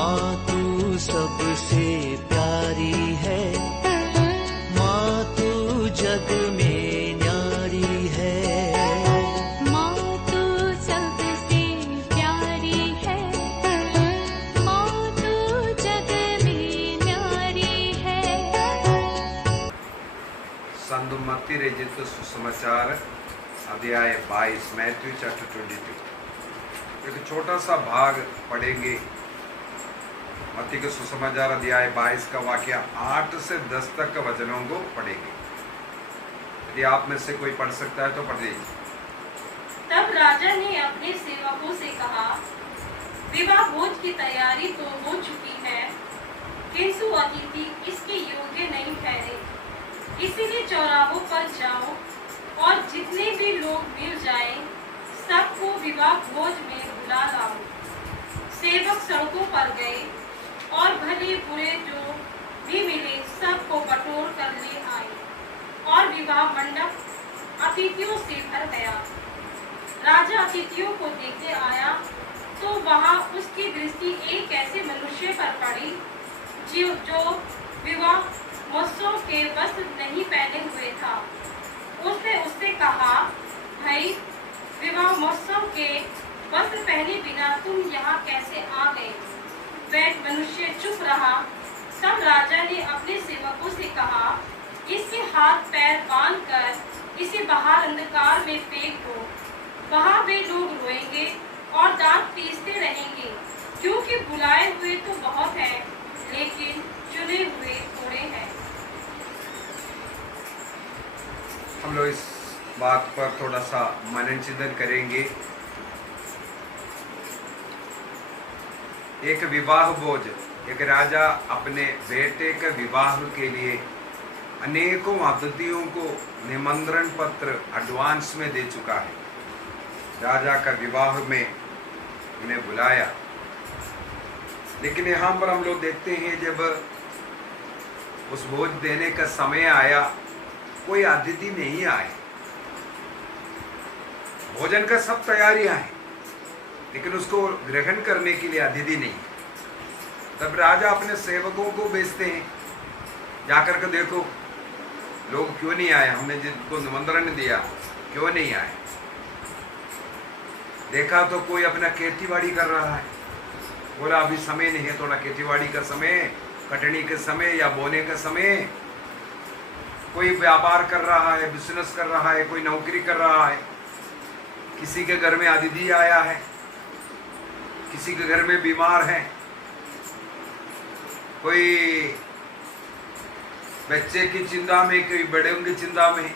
माँ तू सबसे प्यारी है, माँ तू जग में न्यारी है। माँ तू सबसे प्यारी है, माँ तू जग में न्यारी है। संत मत्ती रचित सुसमाचार अध्याय 22 मैथ्यू चैप्टर 22। एक छोटा सा भाग पढ़ेंगे। मत्ती के सुसमाचार अध्याय 22 का वाक्य 8 से 10 तक के वचनों को पढ़ेंगे। यदि आप में से कोई पढ़ सकता है तो पढ़ लीजिए। तब राजा ने अपने सेवकों से कहा, विवाह भोज की तैयारी तो हो चुकी है, किंतु अतिथि इसके योग्य नहीं ठहरे। इसीलिए चौराहों पर जाओ और जितने भी लोग मिल जाएं, सबको विवाह भोज में बुला लाओ। सेवक सड़कों पर गए और भले बुरे जो भी मिले सबको बटोर कर ले आए, और विवाह मंडप अतिथियों से भर गया। राजा अतिथियों को देखने आया तो वहां उसकी दृष्टि एक ऐसे मनुष्य पर पड़ी जो विवाह महोत्सव के वस्त्र नहीं पहने हुए था। उसने उससे कहा, भाई, विवाह महोत्सव के वस्त्र पहने बिना तुम यहाँ कैसे आ गए? वह मनुष्य चुप रहा। तब राजा ने अपने सेवकों से कहा, इसके हाथ पैर बांधकर इसे बाहर अंधकार में फेंक दो। वहाँ वे लोग रोएंगे और दांत पीसते रहेंगे, क्योंकि बुलाए हुए तो बहुत हैं, लेकिन चुने हुए थोड़े हैं। हम लोग इस बात पर थोड़ा सा मनन चिंतन करेंगे। एक विवाह भोज, एक राजा अपने बेटे के विवाह के लिए अनेकों अतिथियों को निमंत्रण पत्र एडवांस में दे चुका है। राजा का विवाह में उन्हें बुलाया, लेकिन यहाँ पर हम लोग देखते हैं जब उस भोज देने का समय आया, कोई अतिथि नहीं आए। भोजन का सब तैयारियां हैं, लेकिन उसको ग्रहण करने के लिए अतिथि नहीं। तब राजा अपने सेवकों को भेजते हैं, जाकर के देखो लोग क्यों नहीं आए, हमने जिनको निमंत्रण दिया क्यों नहीं आए। देखा तो कोई अपना खेतीबाड़ी कर रहा है। बोला अभी समय नहीं है, थोड़ा खेतीबाड़ी का समय, कटनी के समय या बोने का समय। कोई व्यापार कर रहा है, बिजनेस कर रहा है, कोई नौकरी कर रहा है। किसी के घर में अतिथि आया है, किसी के घर में बीमार है, कोई बच्चे की चिंता में, कोई बड़े की चिंता में,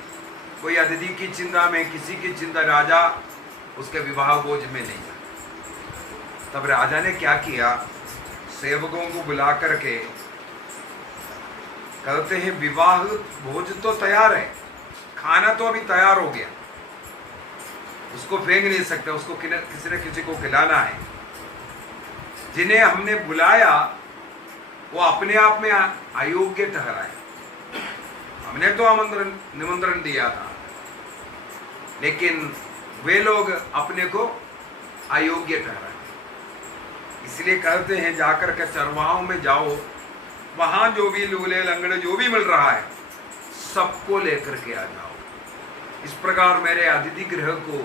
कोई अतिथि की चिंता में, किसी की चिंता। राजा उसके विवाह भोज में नहीं था। तब राजा ने क्या किया, सेवकों को बुला करके कहते हैं, विवाह भोज तो तैयार है, खाना तो अभी तैयार हो गया, उसको फेंक नहीं सकते, उसको किसी न किसी को खिलाना है। जिन्हें हमने बुलाया वो अपने आप में अयोग्य ठहराए। हमने तो निमंत्रण दिया था, लेकिन वे लोग अपने को अयोग्य ठहराए। इसलिए कहते हैं, जाकर के चरवाहों में जाओ, वहां जो भी लूले लंगड़े जो भी मिल रहा है सबको लेकर के आ जाओ। इस प्रकार मेरे अतिथि गृह को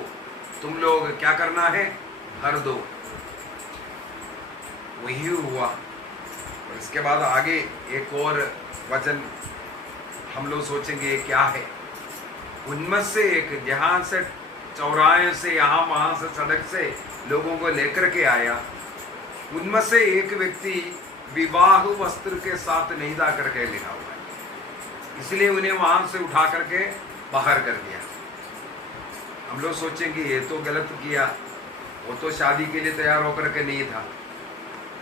तुम लोग क्या करना है, भर दो। वही हुआ। और इसके बाद आगे एक और वचन हम लोग सोचेंगे क्या है। उनमें से एक, जहां से चौराहे से यहाँ वहां से सड़क से लोगों को लेकर के आया, उनमें से एक व्यक्ति विवाह वस्त्र के साथ नहीं ला करके लिखा हुआ है, इसलिए उन्हें वहां से उठा करके बाहर कर दिया। हम लोग सोचेंगे ये तो गलत किया, वो तो शादी के लिए तैयार होकर के नहीं था।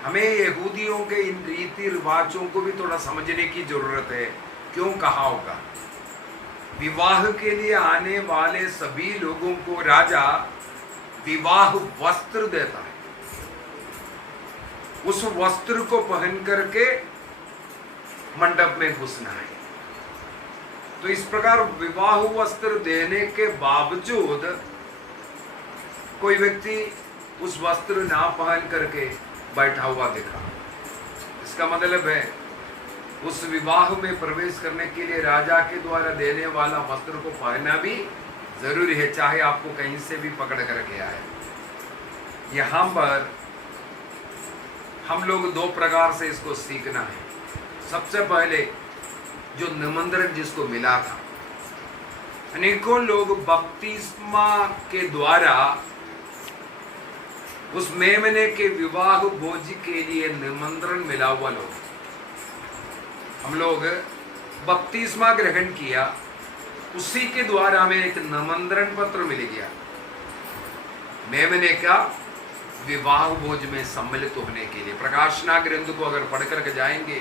हमें यहूदियों के इन रीति रिवाजों को भी थोड़ा समझने की जरूरत है। क्यों कहा होगा, विवाह के लिए आने वाले सभी लोगों को राजा विवाह वस्त्र देता है। उस वस्त्र को पहन करके मंडप में घुसना है। तो इस प्रकार विवाह वस्त्र देने के बावजूद कोई व्यक्ति उस वस्त्र ना पहन करके बैठा हुआ दिखा, इसका मतलब है उस विवाह में प्रवेश करने के लिए राजा के द्वारा देने वाला वस्त्र को पहनना भी जरूरी है, चाहे आपको कहीं से भी पकड़ कर के आए। यहां पर हम लोग दो प्रकार से इसको सीखना है। सबसे पहले जो निमंत्रण जिसको मिला था, अनेकों लोग बपतिस्मा के द्वारा उस मेमने के विवाह भोज के लिए निमंत्रण मिला हुआ लोग, हम लोग बपतिस्मा ग्रहण किया, उसी के द्वारा हमें एक निमंत्रण पत्र मिल गया मेमने का विवाह भोज में सम्मिलित होने के लिए। प्रकाशना ग्रंथ को अगर पढ़ करके जाएंगे,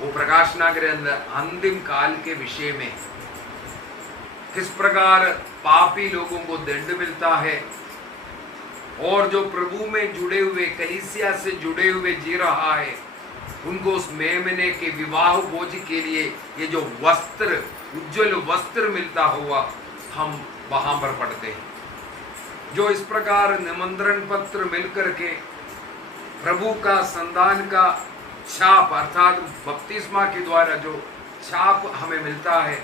वो प्रकाशना ग्रंथ अंतिम काल के विषय में किस प्रकार पापी लोगों को दंड मिलता है और जो प्रभु में जुड़े हुए, कलीसिया से जुड़े हुए जी रहा है, उनको उस मेमने के विवाह भोज के लिए ये जो वस्त्र, उज्जवल वस्त्र मिलता हुआ हम वहां पर पढ़ते हैं। जो इस प्रकार निमंत्रण पत्र मिलकर के प्रभु का संतान का छाप अर्थात बपतिस्मा के द्वारा जो छाप हमें मिलता है,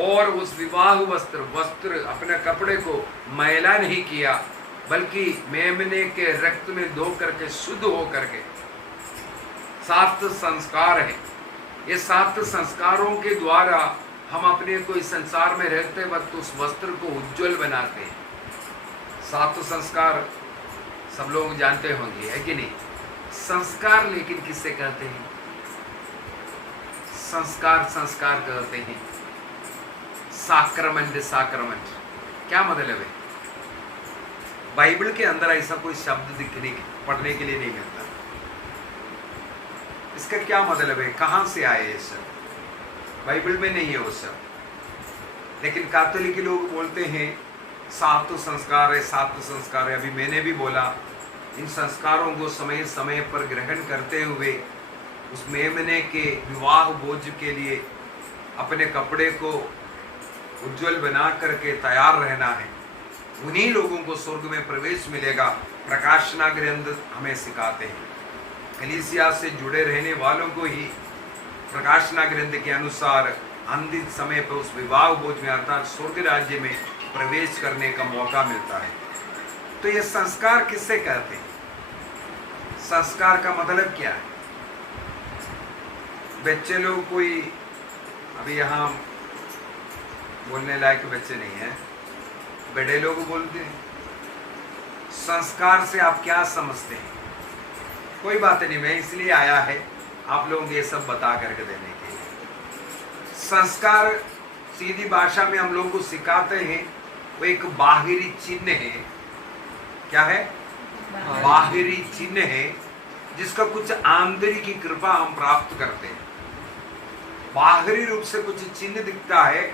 और उस विवाह वस्त्र अपने कपड़े को मैला नहीं किया, बल्कि मेमने के रक्त में धो करके शुद्ध हो करके 7 संस्कार है। ये 7 संस्कारों के द्वारा हम अपने को इस संसार में रहते वक्त उस वस्त्र को उज्जवल बनाते हैं। 7 संस्कार सब लोग जानते होंगे, है कि नहीं? संस्कार लेकिन किससे कहते हैं? संस्कार कहते हैं। साक्रमेंट क्या मतलब है? बाइबल के अंदर ऐसा कोई शब्द पढ़ने के लिए नहीं मिलता। इसका क्या मतलब है? कहां से आए ये शब्द? बाइबल में नहीं है वो शब्द, लेकिन कैथोलिक लोग बोलते हैं 7 संस्कार है, 7 संस्कार है। अभी मैंने भी बोला, इन संस्कारों को समय समय पर ग्रहण करते हुए उस मेमने के विवाह भोज के लिए अपने कपड़े को उज्जवल बना करके तैयार रहना है। उन्हीं लोगों को स्वर्ग में प्रवेश मिलेगा। प्रकाशना ग्रंथ हमें सिखाते हैं। कलीसिया से जुड़े रहने वालों को ही प्रकाशना ग्रंथ के अनुसार अंतिम समय पर उस विवाह भोज में अर्थात स्वर्ग राज्य में प्रवेश करने का मौका मिलता है। तो ये संस्कार किससे कहते हैं? संस्कार का मतलब क्या है? बच्चे लोग कोई अभी यहाँ बोलने लायक बच्चे नहीं है, बड़े लोग बोलते हैं। संस्कार से आप क्या समझते हैं? कोई बात नहीं, मैं इसलिए आया है आप लोगों को ये सब बता करके देने के लिए। संस्कार सीधी भाषा में हम लोगों को सिखाते हैं, वो एक बाहरी चिन्ह है। क्या है? बाहरी चिन्ह है, जिसका कुछ आंतरिक कृपा हम प्राप्त करते हैं। बाहरी रूप से कुछ चिन्ह दिखता है,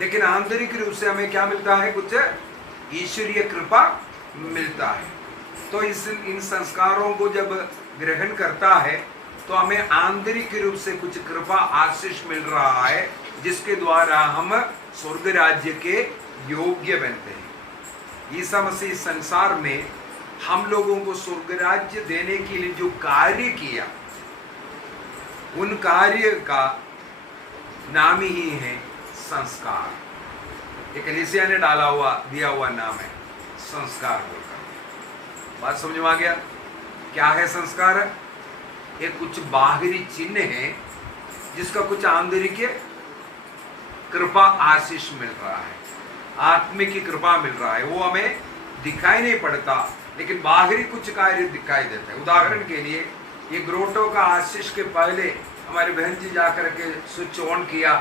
लेकिन आंतरिक रूप से हमें क्या मिलता है? कुछ ईश्वरीय कृपा मिलता है। तो इन संस्कारों को जब ग्रहण करता है तो हमें आंतरिक रूप से कुछ कृपा आशीष मिल रहा है, जिसके द्वारा हम स्वर्ग राज्य के योग्य बनते हैं। ईसा मसीह संसार में हम लोगों को स्वर्ग राज्य देने के लिए जो कार्य किया, उन कार्य का नाम ही है संस्कार। ये कलीसिया ने दिया हुआ नाम है संस्कार बोलकर। बात समझ में आ गया? क्या है संस्कार? ये कुछ बाहरी चिन्ह है, जिसका कुछ आंतरिक कृपा आशीष मिल रहा है, आत्मिक की कृपा मिल रहा है। वो हमें दिखाई नहीं पड़ता, लेकिन बाहरी कुछ कार्य दिखाई देता है। उदाहरण के लिए, ये ग्रोटो का आशीष के पहले हमारे बहन जी जाकर के स्विच ऑन किया,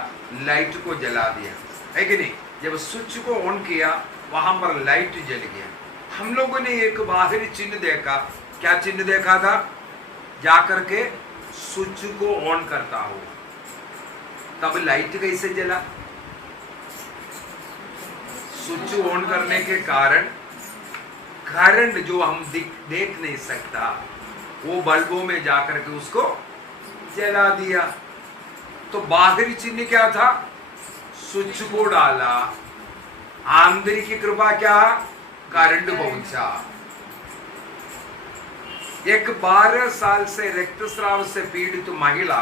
लाइट को जला दिया, है कि नहीं? जब स्विच को ऑन किया, वहां पर लाइट जल गया। हम लोगों ने एक बाहरी चिन्ह देखा। क्या चिन्ह देखा था? जाकर के स्विच को ऑन करता हो, तब लाइट कैसे जला? स्विच ऑन करने के कारण करंट जो हम देख नहीं सकता, वो बल्बों में जाकर के उसको जला दिया। तो बाहरी चिन्ह क्या था? स्विच को डाला। आंतरिक की कृपा क्या? करंट पहुंचा। एक 12 साल से रक्तस्राव से पीड़ित महिला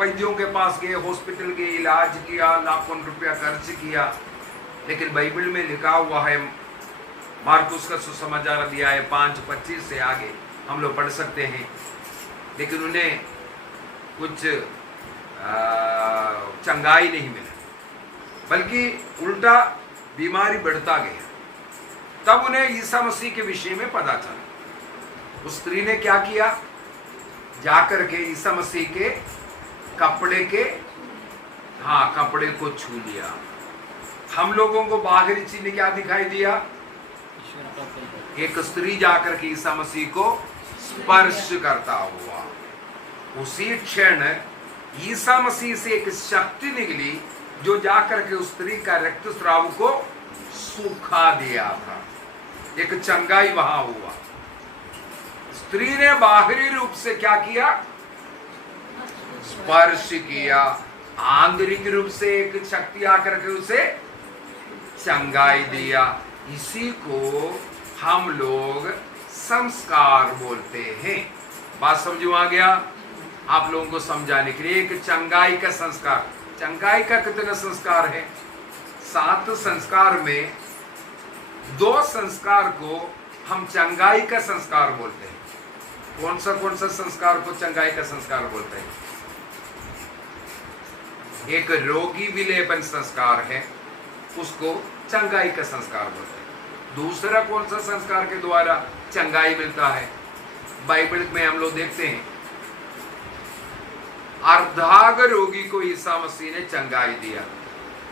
वैद्यों के पास गए, हॉस्पिटल गए, इलाज किया, लाखों रुपया खर्च किया, लेकिन बाइबल में लिखा हुआ है, मार्कुस का सुसमाचार अध्याय 5:25 से आगे हम लोग पढ़ सकते हैं, लेकिन उन्हें कुछ चंगाई नहीं मिला, बल्कि उल्टा बीमारी बढ़ता गया। तब उन्हें ईसा मसीह के विषय में पता चला। उस स्त्री ने क्या किया? जाकर के ईसा मसीह के कपड़े को छू लिया। हम लोगों को बाहरी चीज क्या दिखाई दिया? एक स्त्री जाकर के ईसा मसीह को स्पर्श करता हुआ, उसी क्षण ईसा मसीह से एक शक्ति निकली जो जाकर के उस स्त्री का रक्तस्राव को सूखा दिया था। एक चंगाई वहां हुआ। स्त्री ने बाहरी रूप से क्या किया? स्पर्श किया। आंतरिक रूप से एक शक्ति आकर के उसे चंगाई दिया। इसी को हम लोग संस्कार बोलते हैं। बात समझ में आ गया? आप लोगों को समझाने के लिए एक चंगाई का संस्कार। चंगाई का कितना संस्कार है? 7 संस्कार में 2 संस्कार को हम चंगाई का संस्कार बोलते हैं। कौन सा संस्कार को चंगाई का संस्कार बोलते हैं? एक रोगी विलेपन संस्कार है, उसको चंगाई का संस्कार बोलते हैं। दूसरा कौन सा संस्कार के द्वारा चंगाई मिलता है? बाइबल में हम लोग देखते हैं, अर्धांग रोगी को ईसा मसीह ने चंगाई दिया।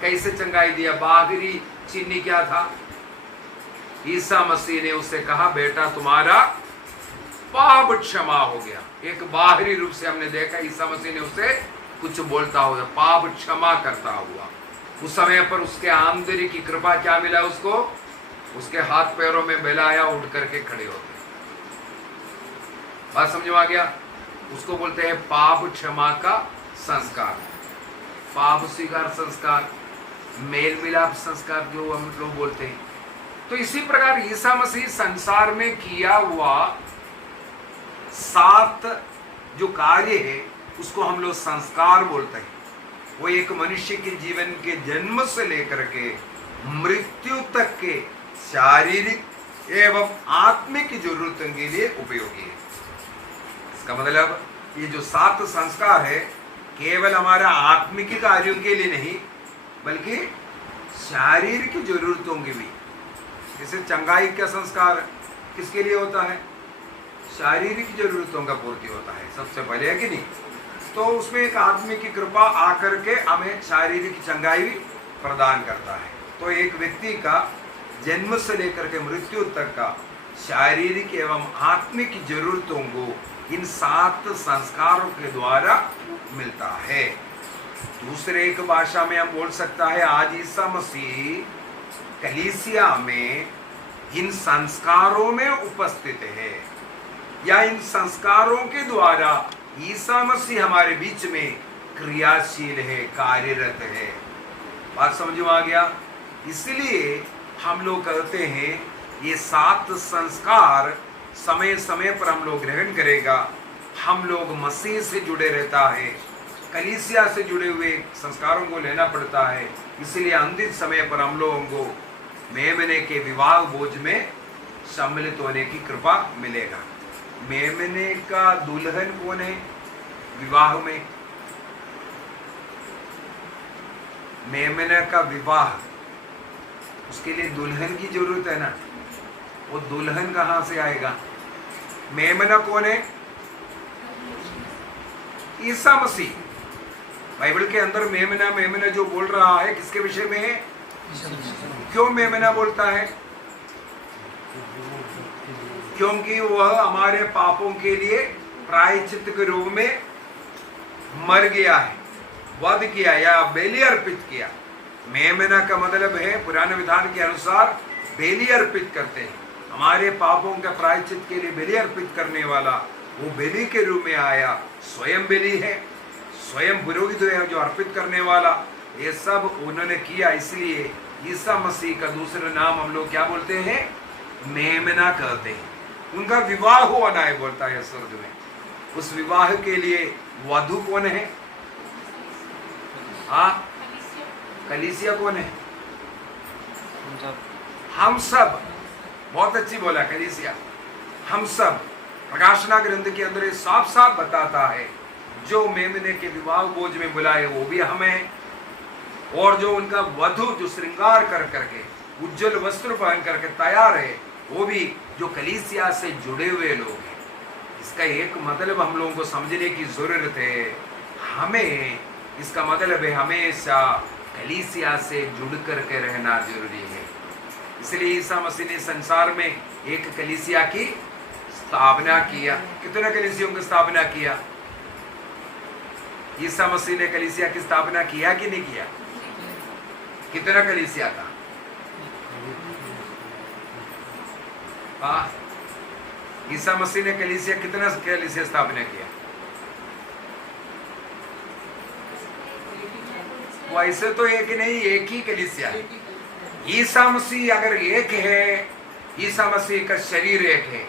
कैसे चंगाई दिया? बाहरी चिन्ह क्या था? ईसा मसीह ने उससे कहा, बेटा तुम्हारा पाप क्षमा हो गया। एक बाहरी रूप से हमने देखा ईसा मसीह ने उसे कुछ बोलता हुआ, पाप क्षमा करता हुआ। उस समय पर उसके आंतरिक की कृपा क्या मिला उसको? उसके हाथ पैरों में बल आया, उठ करके खड़े हो गए। बात समझ में आ गया? उसको बोलते हैं पाप क्षमा का संस्कार, पाप स्वीकार संस्कार, मेल मिलाप संस्कार जो हम लोग बोलते हैं। तो इसी प्रकार ईसा मसीह संसार में किया हुआ 7 जो कार्य है उसको हम लोग संस्कार बोलते हैं। वो एक मनुष्य के जीवन के जन्म से लेकर के मृत्यु तक के शारीरिक एवं आत्मिक जरूरतों के लिए उपयोगी है। इसका मतलब ये जो 7 संस्कार है केवल हमारा आत्मिक कार्यों के लिए नहीं, बल्कि शारीरिक जरूरतों के भी। जैसे चंगाई का संस्कार किसके लिए होता है? शारीरिक जरूरतों का पूर्ति होता है सबसे पहले, है कि नहीं? तो उसमें एक आत्मिक की कृपा आकर के हमें शारीरिक चंगाई प्रदान करता है। तो एक व्यक्ति का जन्म से लेकर के मृत्यु तक का शारीरिक एवं आत्मिक जरूरतों को इन 7 संस्कारों के द्वारा मिलता है। दूसरे एक भाषा में हम बोल सकता है, आज ईसा मसीह कलीसिया में इन संस्कारों में उपस्थित है, या इन संस्कारों के द्वारा ईसा मसीह हमारे बीच में क्रियाशील है, कार्यरत है। बात समझ में आ गया? इसलिए हम लोग कहते हैं ये 7 संस्कार समय समय पर हम लोग ग्रहण करेगा। हम लोग मसीह से जुड़े रहता है, कलीसिया से जुड़े हुए संस्कारों को लेना पड़ता है। इसलिए अंतिम समय पर हम लोगों को मेमने के विवाह भोज में सम्मिलित होने की कृपा मिलेगा। मेमने का दुल्हन कौन है? विवाह में मेमने का विवाह, उसके लिए दुल्हन की जरूरत है ना। वो दुल्हन कहां से आएगा? मेमना कौन है? ईसा मसीह। बाइबल के अंदर मेमना मेमना जो बोल रहा है किसके विषय में है? क्यों मेमना बोलता है? क्योंकि वह हमारे पापों के लिए प्रायश्चित के रूप में मर गया है, वध किया या बलि अर्पित किया। मेमना का मतलब है पुराने विधान के अनुसार बलि अर्पित करते हैं। हमारे पापों का प्रायश्चित के लिए बलि अर्पित करने वाला वो बलि के रूप में आया, स्वयं बलि है, स्वयं पुरोहित है जो अर्पित करने वाला। ये सब उन्होंने किया। इसलिए ईसा मसीह का दूसरा नाम हम लोग क्या बोलते हैं? मेमना कहते हैं। उनका विवाह होना है बोलता है स्वर्ग में। उस विवाह के लिए वधु कौन है? हाँ, कलीसिया कौन है? हम सब। बहुत अच्छी बोला, कलीसिया हम सब। प्रकाशना ग्रंथ के अंदर साफ साफ बताता है, जो मेमने के विवाह भोज में बुलाए वो भी हम हैं, और जो उनका वधु जो श्रृंगार कर करके उज्जवल वस्त्र पहन करके तैयार है, वो भी जो कलीसिया से जुड़े हुए लोग हैं। इसका एक मतलब हम लोगों को समझने की जरूरत है। हमें इसका मतलब है हमेशा कलीसिया से जुड़ करके रहना जरूरी है। इसलिए ईसा मसीह ने संसार में एक कलीसिया की स्थापना किया। कितने कलीसियों की स्थापना किया? ईसा मसीह ने कलीसिया की स्थापना किया कि नहीं किया? कितना कलीसिया था? ईसा मसीह ने कलीसिया कितना कलीसिया स्थापना किया? वैसे तो एक नहीं, एक ही कलीसिया है। ईसा मसीह अगर एक है, ईसा मसीह का शरीर एक है।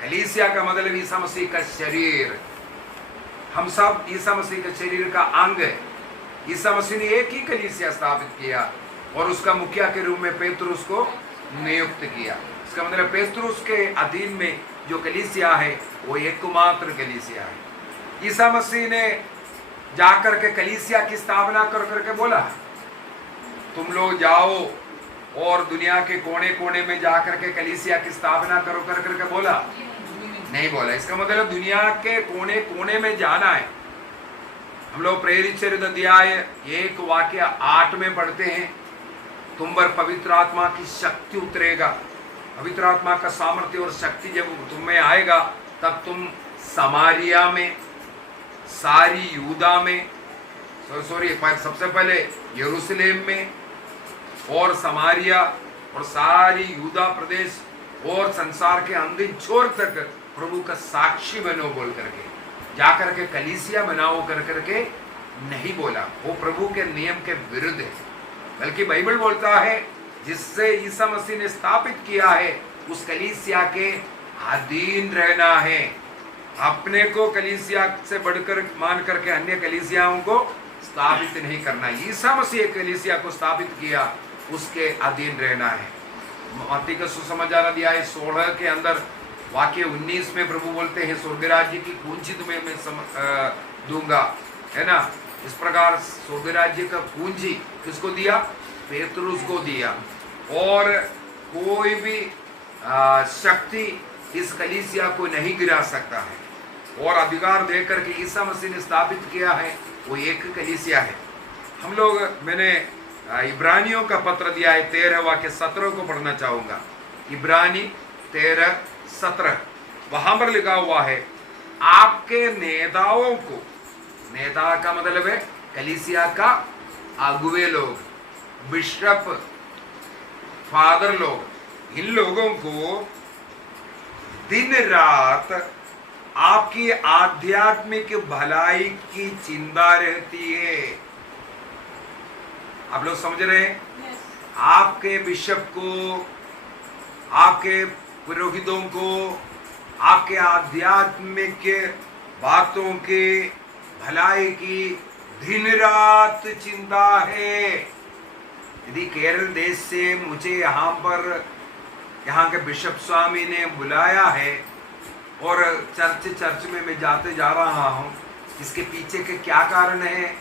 कलीसिया का मतलब ईसा मसीह का शरीर। हम सब ईसा मसीह के शरीर का अंग है। ईसा मसीह ने एक ही कलीसिया स्थापित किया और उसका मुखिया के रूप में पेतरुस को नियुक्त किया। इसका मतलब पेतरुस के अधीन में जो कलीसिया है वो एकमात्र कलीसिया है। ईसा मसीह ने जाकर के कलीसिया की स्थापना कर करके बोला, तुम लोग जाओ और दुनिया के कोने कोने में जाकर के कलीसिया की स्थापना करो कर करके बोला? नहीं बोला। इसका मतलब दुनिया के कोने कोने में जाना है। हम लोग प्रेरित चरित्र अध्याय 1 वाक्य 8 में पढ़ते हैं, तुम पर पवित्र आत्मा की शक्ति उतरेगा। पवित्र आत्मा का सामर्थ्य और शक्ति जब तुम में आएगा, तब तुम समारिया में, सारी यूदा में, सबसे पहले यरूशलेम में और समारिया और सारी यूदा प्रदेश और संसार के अंतिम छोर तक प्रभु का साक्षी बनो बोल करके जाकर के कलीसिया बनाओ कर करके नहीं बोला। वो प्रभु के नियम के विरुद्ध है। बल्कि बाइबल बोलता है जिससे ईसा मसीह ने स्थापित किया है उस कलीसिया के अधीन रहना है। अपने को कलीसिया से बढ़कर मान करके अन्य कलीसियाओं को स्थापित नहीं करना। ईसा मसीह कलीसिया को स्थापित किया, उसके अधीन रहना है। मत्ती का सुसमाचार अध्याय 16 के अंदर वाक्य 19 में प्रभु बोलते हैं, स्वर्ग राज्य की कुंजी तुम्हें मैं दूंगा, है ना। इस प्रकार स्वर्ग राज्य का कुंजी किसको दिया? पेतरुस को दिया। और कोई भी शक्ति इस कलीसिया को नहीं गिरा सकता है। और अधिकार देकर के ईसा मसीह ने स्थापित किया है, वो एक कलीसिया है। हम लोग, मैंने इब्रानियों का पत्र दिया है 13 वाक्य 17 को पढ़ना चाहूंगा। इब्रानी 13:17 वहां पर लिखा हुआ है, आपके नेताओं को, नेता का मतलब है कलीसिया का अगुवे लोग, बिशप, फादर लोग, इन लोगों को दिन रात आपकी आध्यात्मिक भलाई की चिंता रहती है। आप लोग समझ रहे हैं? आपके बिशप को, आपके पुरोहितों को, आपके आध्यात्मिक बातों के भलाई की दिन रात चिंता है। यदि केरल देश से मुझे यहाँ के बिशप स्वामी ने बुलाया है और चर्च में मैं जाते जा रहा हूँ, इसके पीछे के क्या कारण है?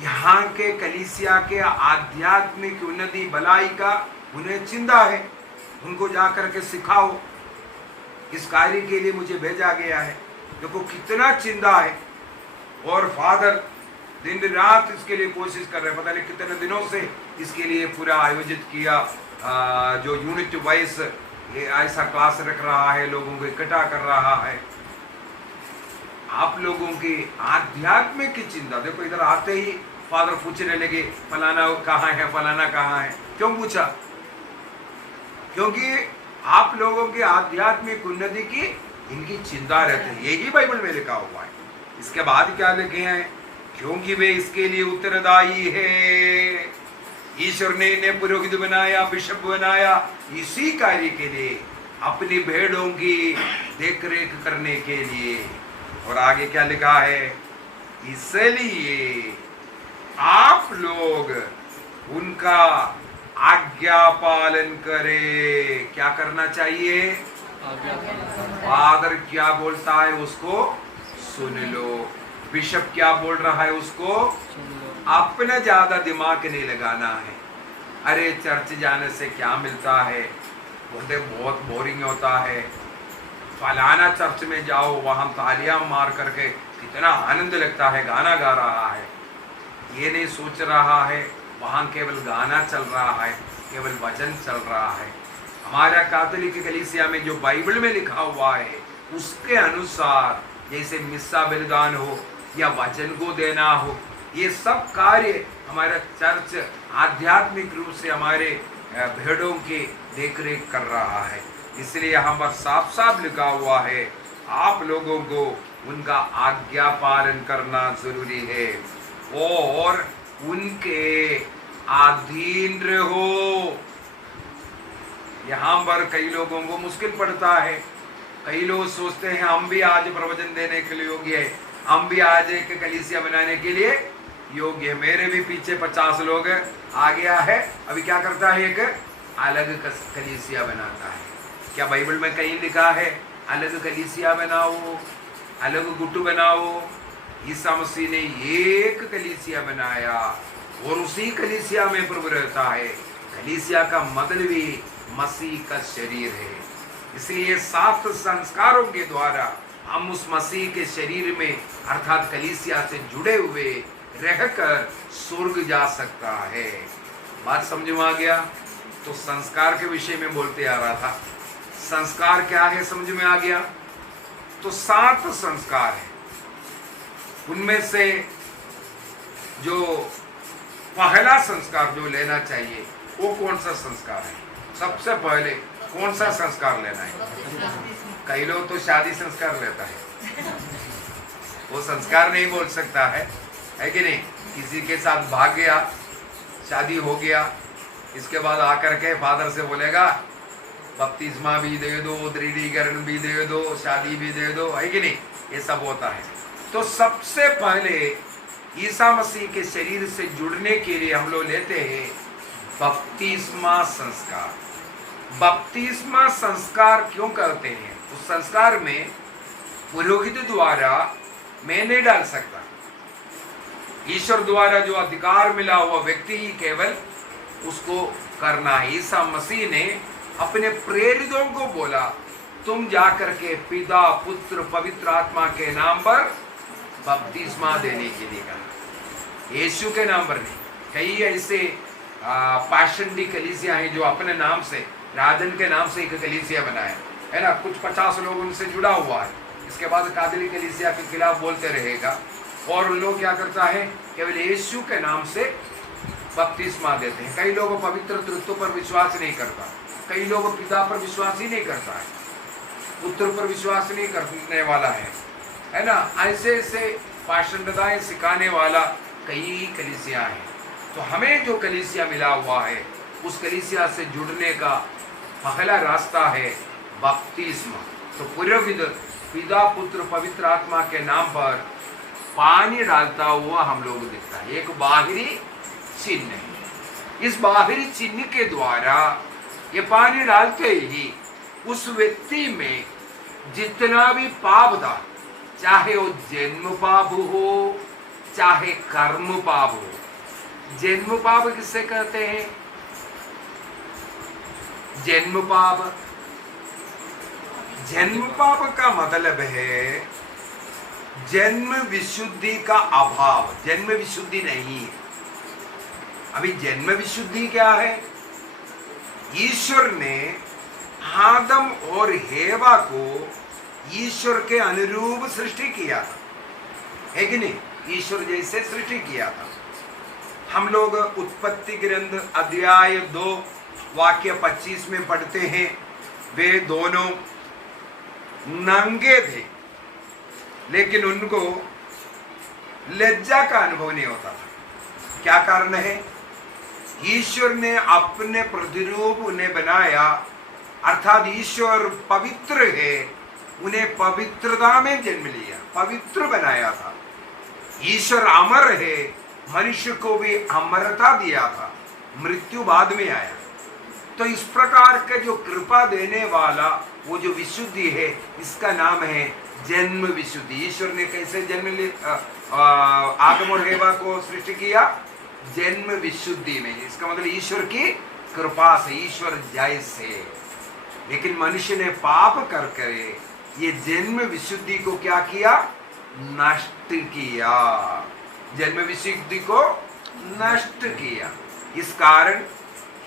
यहाँ के कलीसिया के आध्यात्मिक उन्नति भलाई का उन्हें चिंता है। उनको जाकर के सिखाओ, इस कार्य के लिए मुझे भेजा गया है। देखो कितना चिंता है। और फादर दिन रात इसके लिए कोशिश कर रहे हैं। पता नहीं कितने दिनों से इसके लिए पूरा आयोजित किया, जो यूनिट वाइज ऐसा क्लास रख रहा है, लोगों को इकट्ठा कर रहा है। आप लोगों की आध्यात्मिक की चिंता, देखो इधर आते ही फादर पूछने लगे फलाना कहाँ है, फलाना कहाँ है। क्यों पूछा? क्योंकि आप लोगों की आध्यात्मिक उन्नति की इनकी चिंता रहती है। यही बाइबल में लिखा हुआ है। इसके बाद क्या लिखे हैं? क्योंकि वे इसके लिए उत्तरदायी है। ईश्वर ने इन्हें पुरोहित बनाया, बिशप बनाया इसी कार्य के लिए, अपनी भेड़ों की देख रेख करने के लिए। और आगे क्या लिखा है, इसलिए आप लोग उनका आज्ञा पालन करें। क्या करना चाहिए? फादर क्या बोलता है उसको सुन लो, बिशप क्या बोल रहा है उसको अपना ज्यादा दिमाग नहीं लगाना है। अरे चर्च जाने से क्या मिलता है, बोलते बहुत बोरिंग होता है। फलाना चर्च में जाओ, वहां तालियां मार करके कितना आनंद लगता है, गाना गा रहा है। ये नहीं सोच रहा है वहां केवल गाना चल रहा है, केवल वचन चल रहा है। हमारा कैथोलिक कलीसिया में जो बाइबल में लिखा हुआ है उसके अनुसार, जैसे मिस्सा बलिदान हो या वचन को देना हो, ये सब कार्य हमारा चर्च आध्यात्मिक रूप से हमारे भेड़ों की देखरेख कर रहा है। इसलिए यहाँ पर साफ साफ लिखा हुआ है, आप लोगों को उनका आज्ञा पालन करना जरूरी है और उनके अधीन रहो। यहाँ पर कई लोगों को मुश्किल पड़ता है। कई लोग सोचते हैं हम भी आज प्रवचन देने के लिए योग्य है, हम भी आज एक कलीसिया बनाने के लिए योग्य है। मेरे भी पीछे 50 लोग आ गया है, अभी क्या करता है, एक अलग कलीसिया बनाता है। क्या बाइबल में कहीं लिखा है अलग कलीसिया बनाओ, अलग गुट बनाओ? ईसा मसीह ने एक कलीसिया बनाया और उसी कलीसिया में प्रभु रहता है। कलीसिया का मतलब ही मसीह का शरीर है। इसलिए 7 संस्कारों के द्वारा हम उस मसीह के शरीर में अर्थात कलीसिया से जुड़े हुए रहकर स्वर्ग जा सकता है। बात समझ में आ गया? तो संस्कार के विषय में बोलते आ रहा था। संस्कार क्या है समझ में आ गया? तो 7 संस्कार है। उनमें से जो पहला संस्कार जो लेना चाहिए वो कौन सा संस्कार है? सबसे पहले कौन सा संस्कार लेना है? कई लोग तो शादी संस्कार लेता है, वो संस्कार नहीं बोल सकता है कि नहीं? किसी के साथ भाग गया, शादी हो गया, इसके बाद आकर के फादर से बोलेगा बपतिस्मा भी दे दो, दृढ़ीकरण भी दे दो, शादी भी दे दो, है कि नहीं? ये सब होता है। तो सबसे पहले ईसा मसीह के शरीर से जुड़ने के लिए हम लोग लेते हैं बपतिस्मा संस्कार। बपतिस्मा संस्कार क्यों करते हैं? उस संस्कार में पुरोहित द्वारा मैं नहीं डाल सकता, ईश्वर द्वारा जो अधिकार मिला हुआ व्यक्ति ही केवल उसको करना है। ईसा मसीह ने अपने प्रेरितों को बोला तुम जाकर के पिता पुत्र पवित्र आत्मा के नाम पर बपतिस्मा देने के लिए कहा, यीशु के नाम पर नहीं। कई ऐसे पाषंडी कलीसिया हैं जो अपने नाम से, राजन के नाम से एक कलीसिया बनाया है ना, कुछ 50 लोग उनसे जुड़ा हुआ है। इसके बाद कादली कलीसिया के खिलाफ बोलते रहेगा और उन लोग क्या करता है, केवल यीशु के नाम से बपतिस्मा देते हैं। कई लोग पवित्र तृत्व पर विश्वास नहीं करता, कई लोग पिता पर विश्वास ही नहीं करता है, पुत्र पर विश्वास नहीं करने वाला है ना। ऐसे ऐसे पाषंडताएं सिखाने वाला कई कलीसिया हैं। तो हमें जो कलीसिया मिला हुआ है उस कलीसिया से जुड़ने का पहला रास्ता है बपतिस्मा। तो पुरोहित पिता पुत्र पवित्र आत्मा के नाम पर पानी डालता हुआ हम लोग दिखता है, एक बाहरी चिन्ह है। इस बाहरी चिन्ह के द्वारा ये पानी डालते ही उस व्यक्ति में जितना भी पाप था, चाहे वो जन्म पाप हो चाहे कर्म पाप हो। जन्म पाप किससे कहते हैं? जन्म पाप, जन्म पाप का मतलब है जन्म विशुद्धि का अभाव, जन्म विशुद्धि नहीं है। अभी जन्म विशुद्धि क्या है? ईश्वर ने आदम और हेवा को ईश्वर के अनुरूप सृष्टि किया था, है कि नहीं? ईश्वर जैसे सृष्टि किया था। हम लोग उत्पत्ति ग्रंथ अध्याय 2 वाक्य 25 में पढ़ते हैं, वे दोनों नंगे थे लेकिन उनको लज्जा का अनुभव नहीं होता था। क्या कारण है? ईश्वर ने अपने प्रतिरूप उन्हें बनाया अर्थात ईश्वर पवित्र है, उन्हें पवित्रता में जन्म लिया, पवित्र बनाया था। ईश्वर अमर है, मनुष्य को भी अमरता दिया था, मृत्यु बाद में आया। तो इस प्रकार का जो कृपा देने वाला वो जो विशुद्धि है, इसका नाम है जन्म विशुद्धि। ईश्वर ने कैसे जन्म लिया, आदम और हेवा को सृष्टि किया? जन्म विशुद्धि में। इसका मतलब ईश्वर की कृपा से, ईश्वर जैसे। लेकिन मनुष्य ने पाप करके ये जन्म विशुद्धि को क्या किया? नष्ट किया। जन्म विशुद्धि को नष्ट किया। इस कारण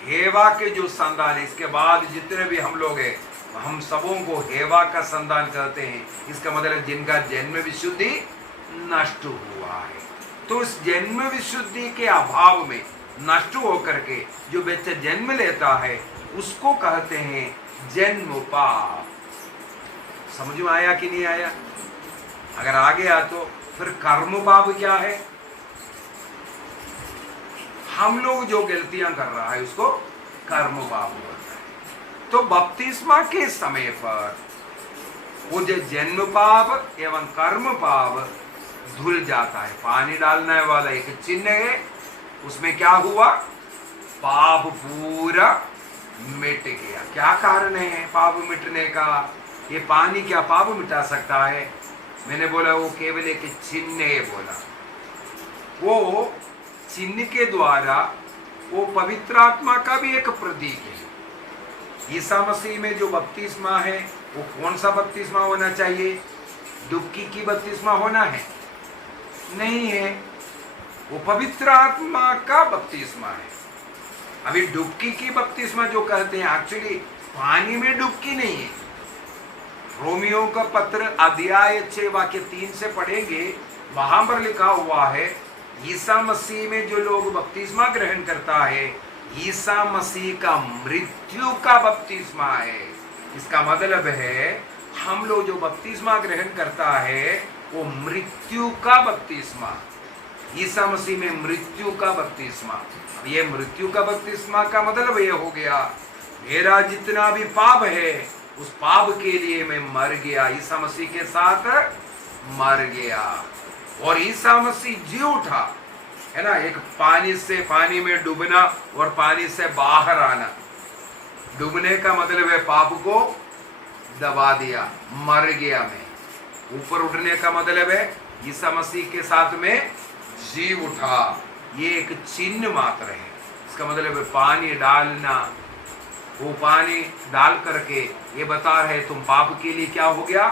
हेवा के जो संतान है, इसके बाद जितने भी हम लोग हैं, हम सबों को हेवा का संतान कहते हैं। इसका मतलब जिनका जन्म विशुद्धि नष्ट हुआ है। तो इस जन्म विशुद्धि के अभाव में नष्ट होकर के जो बच्चा जन्म लेता है उसको कहते हैं जन्म पाप। समझ में आया कि नहीं आया? अगर आ गया तो फिर कर्म पाप क्या है? हम लोग जो गलतियां कर रहा है उसको कर्म पाप बोलता है। तो बपतिस्मा के समय पर वो जो जन्म पाप एवं कर्म पाप धुल जाता है। पानी डालने वाला एक चिन्ह है, उसमें क्या हुआ? पाप पूरा मिट गया। क्या कारण है पाप मिटने का? ये पानी क्या पाप मिटा सकता है? मैंने बोला वो केवल एक चिन्ह है। बोला वो चिन्ह के द्वारा वो पवित्र आत्मा का भी एक प्रतीक है। ईसा मसीह में जो बपतिस्मा है वो कौन सा बपतिस्मा होना चाहिए? डुबकी की बपतिस्मा होना है? नहीं है, वो पवित्र आत्मा का बपतिस्मा है। अभी डुबकी की बपतिस्मा जो कहते हैं, एक्चुअली पानी में डुबकी नहीं है। रोमियो का पत्र अध्याय 6 वाक्य 3 से पढ़ेंगे, वहां पर लिखा हुआ है ईसा मसीह में जो लोग बपतिस्मा ग्रहण करता है, ईसा मसीह का मृत्यु का बपतिस्मा है। इसका मतलब है हम लोग जो बपतिस्मा ग्रहण करता है वो मृत्यु का बपतिस्मा, ईसा मसीह में मृत्यु का बपतिस्मा। ये मृत्यु का बपतिस्मा का मतलब ये हो गया, मेरा जितना भी पाप है उस पाप के लिए मैं मर गया, ईसा मसीह के साथ मर गया और ईसा मसीह जी उठा, है ना। एक पानी से पानी में डूबना और पानी से बाहर आना। डूबने का मतलब है पाप को दबा दिया, मर गया मैं। ऊपर उठने का मतलब है ईसा मसीह के साथ में जी उठा। ये एक चिन्ह मात्र है। इसका मतलब है पानी डालना, वो पानी डाल करके ये बता रहे तुम पाप के लिए क्या हो गया?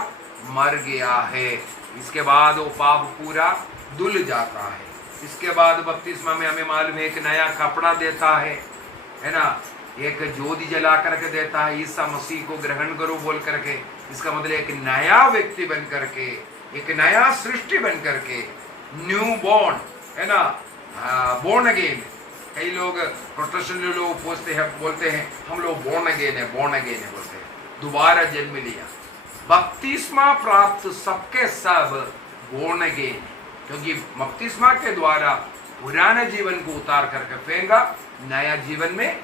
मर गया है। इसके बाद वो पाप पूरा धुल जाता है। इसके बाद बपतिस्मा में हमें मालूम है एक नया कपड़ा देता है ना, एक ज्योति जला करके देता है, ईसा मसीह को ग्रहण करो बोल करके। इसका मतलब एक नया व्यक्ति बन करके, एक नया सृष्टि बन करके, न्यू बॉर्न, है ना, बोर्न अगेन। कई लोग प्रोटेस्टेंट लोग बोलते हैं हम लोग बोर्न अगेन है बोलते हैं, दोबारा जन्म लिया। बपतिस्मा प्राप्त सबके सब बोर्न अगेन, क्योंकि बपतिस्मा के द्वारा पुराने जीवन को उतार करके फेंका, नया जीवन में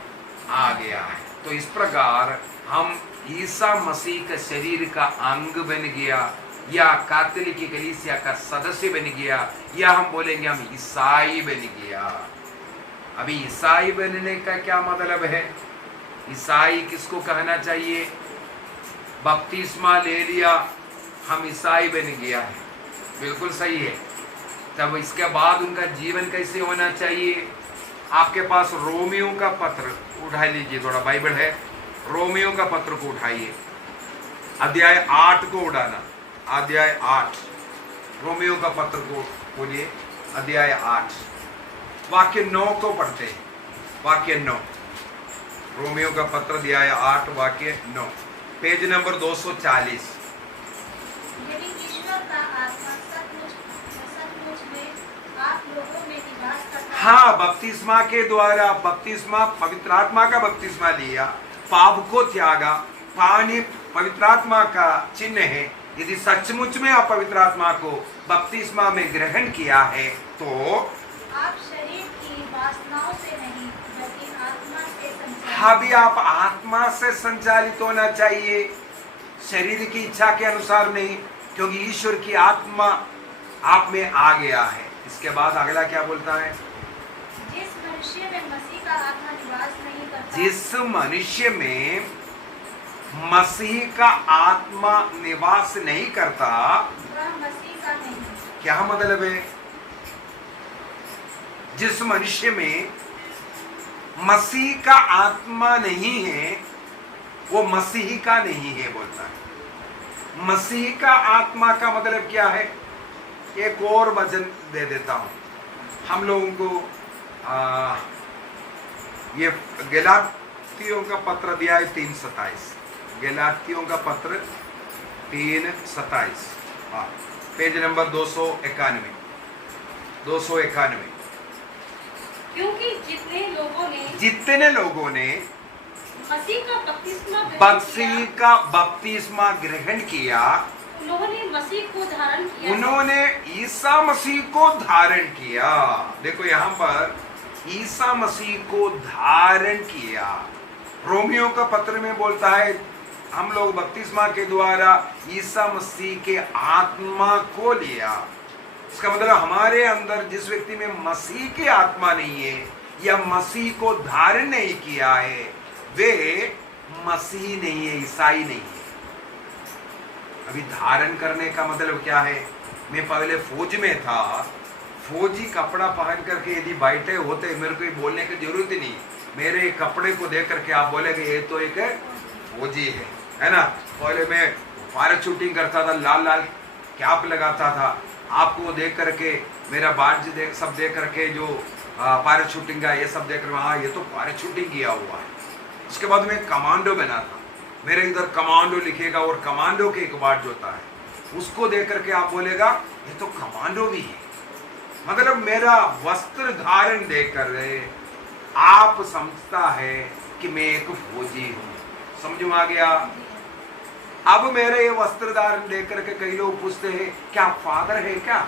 आ गया है। तो इस प्रकार हम ईसा मसीह का शरीर का अंग बन गया, या कैथोलिक कलीसिया का सदस्य बन गया, या हम बोलेंगे हम ईसाई बन गया। अभी ईसाई बनने का क्या मतलब है? ईसाई किसको कहना चाहिए? बपतिस्मा ले लिया हम ईसाई बन गया है, बिल्कुल सही है। तब इसके बाद उनका जीवन कैसे होना चाहिए? आपके पास रोमियो का पत्र उठा लीजिए, थोड़ा बाइबल है, रोमियो का पत्र को उठाइए, अध्याय 8 को उठाना, अध्याय 8, रोमियो का पत्र को बोलिए, अध्याय 8 वाक्य 9 को पढ़ते हैं। वाक्य 9, रोमियो का पत्र अध्याय 8 वाक्य 9, पेज नंबर 240। यदि ईश्वर का आत्मा सचमुच में आप लोगों में निवास करता है। हाँ, बपतिस्मा के द्वारा, बपतिस्मा पवित्र आत्मा का बपतिस्मा लिया, पाप को त्यागा, पानी पवित्र आत्मा का चिन्ह है। यदि सचमुच में आप पवित्र आत्मा को बपतिस्मा में ग्रहण किया है तो आप शरीर की वासनाओं से नहीं बल्कि आत्मा से संचालित अभी आप आत्मा से संचालित होना चाहिए, शरीर की इच्छा के अनुसार नहीं, क्योंकि ईश्वर की आत्मा आप में आ गया है। इसके बाद अगला क्या बोलता है? जिस मनुष्य में मसीह का आत्मा निवास नहीं करता, जिस मनुष्य में मसीह का आत्मा निवास नहीं करता, वह मसीह का नहीं। क्या मतलब है? जिस मनुष्य में मसीह का आत्मा नहीं है, वो मसीह का नहीं है बोलता है। मसीह का आत्मा का मतलब क्या है? एक और वचन दे देता हूं हम लोगों को। ये गलातियों का पत्र अध्याय 3:27, गलातियों का पत्र 3:27, पेज नंबर 291। क्योंकि जितने लोगों ने मसीह का बपतिस्मा ग्रहण किया, उन्होंने मसीह को धारण किया। उन्होंने ईसा मसीह को धारण किया। देखो यहाँ पर ईसा मसीह को धारण किया। रोमियो का पत्र में बोलता है हम लोग बपतिस्मा के द्वारा ईसा मसीह के आत्मा को लिया। इसका मतलब हमारे अंदर जिस व्यक्ति में मसीह की आत्मा नहीं है या मसीह को धारण नहीं किया है, वे मसीह नहीं है, ईसाई नहीं है। अभी धारण करने का मतलब क्या है? मैं पहले फौज में था, फौजी कपड़ा पहन करके यदि बैठे होते, मेरे को बोलने की जरूरत ही नहीं। मेरे कपड़े को देख करके आप बोलेगे ये तो एक फौजी है ना। पहले मैं पैराशूटिंग करता था, लाल लाल कैप लगाता था। आपको देख करके मेरा बाज सब देख करके जो पैराशूटिंग का ये सब देख रहे, हाँ ये तो पैराशूटिंग किया हुआ है। उसके बाद मैं कमांडो बना था, मेरे इधर कमांडो लिखेगा और कमांडो के एक बार होता है, उसको देख करके आप बोलेगा ये तो कमांडो भी है। मतलब मेरा वस्त्र धारण देख कर आप समझता है कि मैं एक फौजी हूं। समझ में आ गया? अब मेरे ये वस्त्र धारण देख करके कई लोग पूछते हैं क्या फादर है क्या?